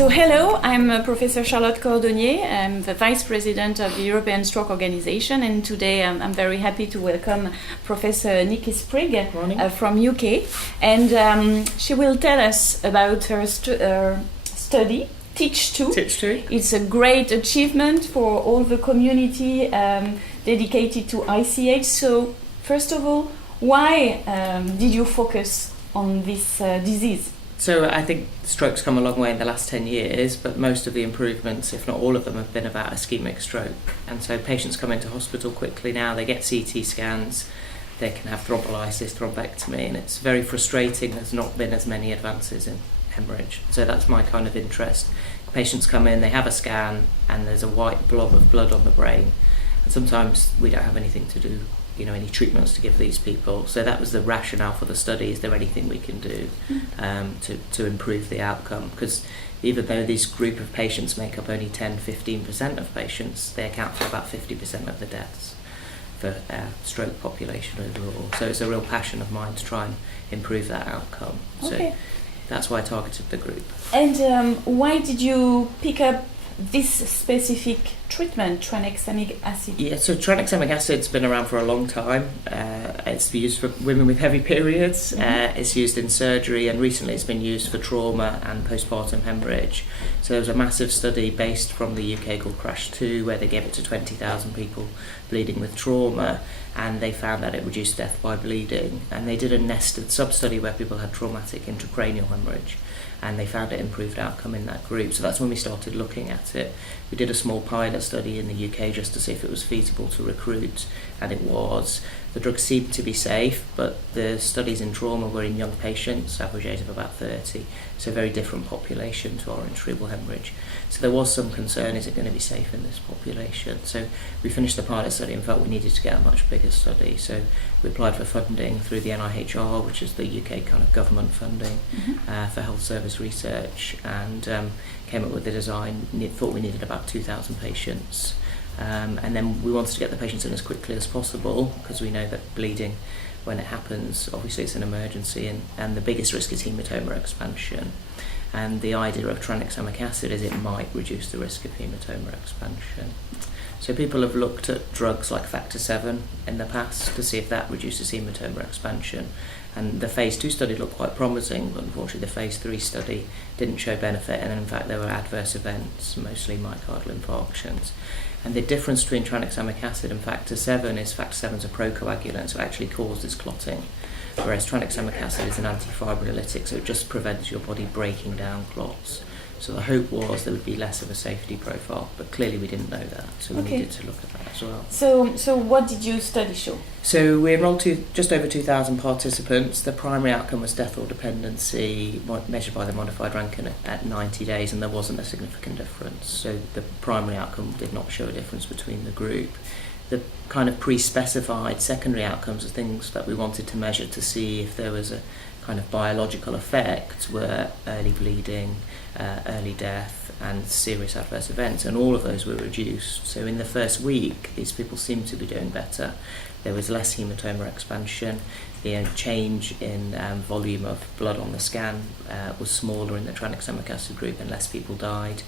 So hello, I'm Professor Charlotte Cordonnier. I'm the Vice President of the European Stroke Organization, and today I'm very happy to welcome Professor Nikki Sprigg from UK, and she will tell us about her study, TICH-2. TICH-2. It's a great achievement for all the community dedicated to ICH. So first of all, why did you focus on this disease? So I think stroke's come a long way in the last 10 years, but most of the improvements, if not all of them, have been about ischemic stroke. And so patients come into hospital quickly now, they get CT scans, they can have thrombolysis, thrombectomy, and it's very frustrating there's not been as many advances in hemorrhage. So that's my kind of interest. Patients come in, they have a scan, and there's a white blob of blood on the brain. And sometimes we don't have anything to do, any treatments to give these people. So that was the rationale for the study. Is there anything we can do to improve the outcome? Because even though this group of patients make up only 10-15% of patients, they account for about 50% of the deaths for our stroke population overall. So it's a real passion of mine to try and improve that outcome. Okay. So that's why I targeted the group. And why did you pick up this specific treatment, tranexamic acid? Yeah, so tranexamic acid's been around for a long time. It's used for women with heavy periods. It's used in surgery, and recently it's been used for trauma and postpartum hemorrhage. So there was a massive study based from the UK called TICH-2 where they gave it to 20,000 people bleeding with trauma, and they found that it reduced death by bleeding. And they did a nested sub-study where people had traumatic intracranial hemorrhage, and they found it improved outcome in that group. So that's when we started looking at it. We did a small pilot study in the UK just to see if it was feasible to recruit, and it was. The drug seemed to be safe, but the studies in trauma were in young patients, average age of about 30, so a very different population to orange cerebral hemorrhage. So there was some concern, is it going to be safe in this population? So we finished the pilot study and felt we needed to get a much bigger study. So we applied for funding through the NIHR, which is the UK kind of government funding for health service research, and came up with the design. Thought we needed about 2,000 patients. And then we wanted to get the patients in as quickly as possible because we know that bleeding, when it happens, obviously it's an emergency, and the biggest risk is hematoma expansion. And the idea of tranexamic acid is it might reduce the risk of hematoma expansion. So people have looked at drugs like factor 7 in the past to see if that reduces hematoma expansion. And the phase 2 study looked quite promising, but unfortunately the phase 3 study didn't show benefit, and in fact there were adverse events, mostly myocardial infarctions. And the difference between tranexamic acid and factor 7 is factor 7 is a procoagulant, so it actually causes clotting, whereas tranexamic acid is an antifibrinolytic, so it just prevents your body breaking down clots. So the hope was there would be less of a safety profile, but clearly we didn't know that, so we needed to look at that as well. So what did your study show? So we enrolled just over 2,000 participants. The primary outcome was death or dependency, measured by the modified Rankin at 90 days, and there wasn't a significant difference. So the primary outcome did not show a difference between the group. The kind of pre-specified secondary outcomes are things that we wanted to measure to see if there was a kind of biological effect, were early bleeding, early death, and serious adverse events, and all of those were reduced. So in the first week, these people seemed to be doing better. There was less hematoma expansion. The change in volume of blood on the scan was smaller in the tranexamic acid group, and less people died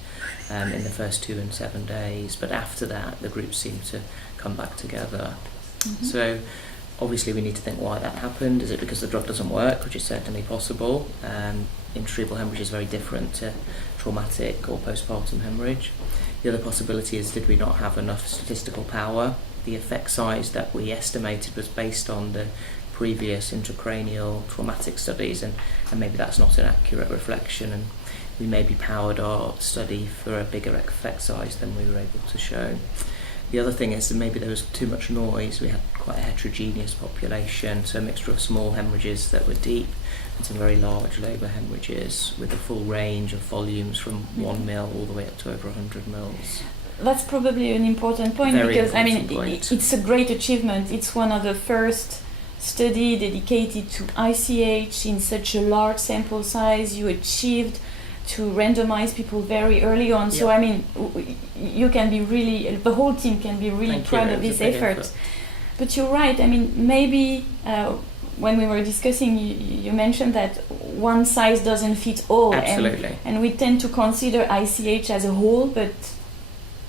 in the first 2 and 7 days. But after that, the groups seemed to come back together. So obviously we need to think why that happened. Is it because the drug doesn't work, which is certainly possible? Intracerebral hemorrhage is very different to traumatic or postpartum hemorrhage. The other possibility is, did we not have enough statistical power? The effect size that we estimated was based on the previous intracranial traumatic studies, and maybe that's not an accurate reflection, and we maybe powered our study for a bigger effect size than we were able to show. The other thing is that maybe there was too much noise. We had quite a heterogeneous population, so a mixture of small hemorrhages that were deep and some very large lobar hemorrhages with a full range of volumes from 1 mil all the way up to over 100 mils. That's probably an important point, Very because important point. It's a great achievement. It's one of the first study dedicated to ICH in such a large sample size. You achieved to randomize people very early on. So you can be really, the whole team can be really proud of this effort. But you're right. I mean, maybe when we were discussing, you mentioned that one size doesn't fit all. Absolutely. And we tend to consider ICH as a whole, but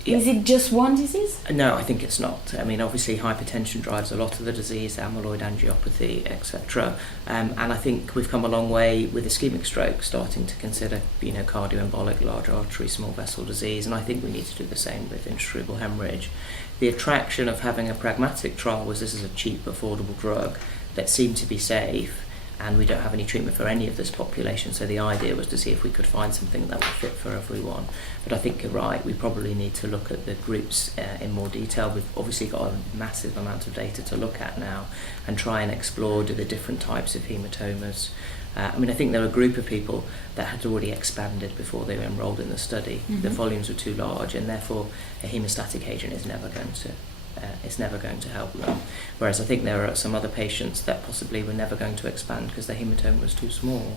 is it just one disease? No, I think it's not. I mean, obviously hypertension drives a lot of the disease, amyloid angiopathy, etc. And I think we've come a long way with ischemic stroke, starting to consider, cardioembolic, large artery, small vessel disease, and I think we need to do the same with intracerebral hemorrhage. The attraction of having a pragmatic trial was this is a cheap, affordable drug that seemed to be safe, and we don't have any treatment for any of this population, so the idea was to see if we could find something that would fit for everyone. But I think you're right, we probably need to look at the groups in more detail. We've obviously got a massive amount of data to look at now and try and explore the different types of hematomas. I think there were a group of people that had already expanded before they were enrolled in the study. Mm-hmm. The volumes were too large, and therefore a hemostatic agent is never going to help them. Whereas I think there are some other patients that possibly were never going to expand because their hematoma was too small,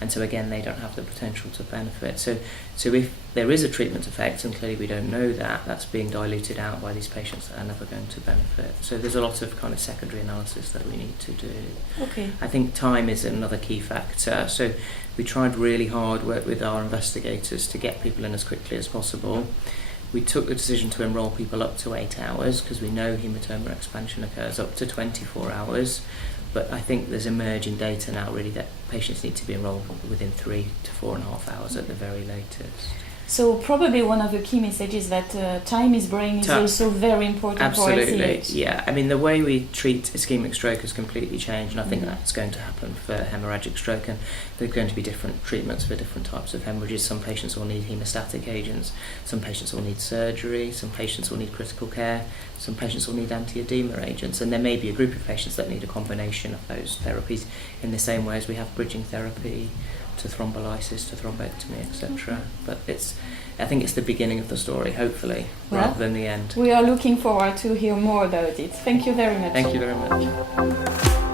and so again they don't have the potential to benefit. So if there is a treatment effect, and clearly we don't know that, that's being diluted out by these patients that are never going to benefit. So there's a lot of kind of secondary analysis that we need to do. Okay. I think time is another key factor. So we tried really hard, work with our investigators to get people in as quickly as possible. We took the decision to enrol people up to 8 hours because we know hematoma expansion occurs up to 24 hours. But I think there's emerging data now really that patients need to be enrolled within 3 to 4.5 hours at the very latest. So probably one of the key messages that time is brain is also very important. Absolutely, for ICH. Yeah. I mean, the way we treat ischemic stroke has completely changed, and I think that's going to happen for hemorrhagic stroke, and there's going to be different treatments for different types of hemorrhages. Some patients will need hemostatic agents, some patients will need surgery, some patients will need critical care, some patients will need anti-edema agents, and there may be a group of patients that need a combination of those therapies in the same way as we have bridging therapy to thrombolysis, to thrombectomy, etc. But I think it's the beginning of the story, hopefully, rather than the end. We are looking forward to hear more about it. Thank you very much. Thank you very much.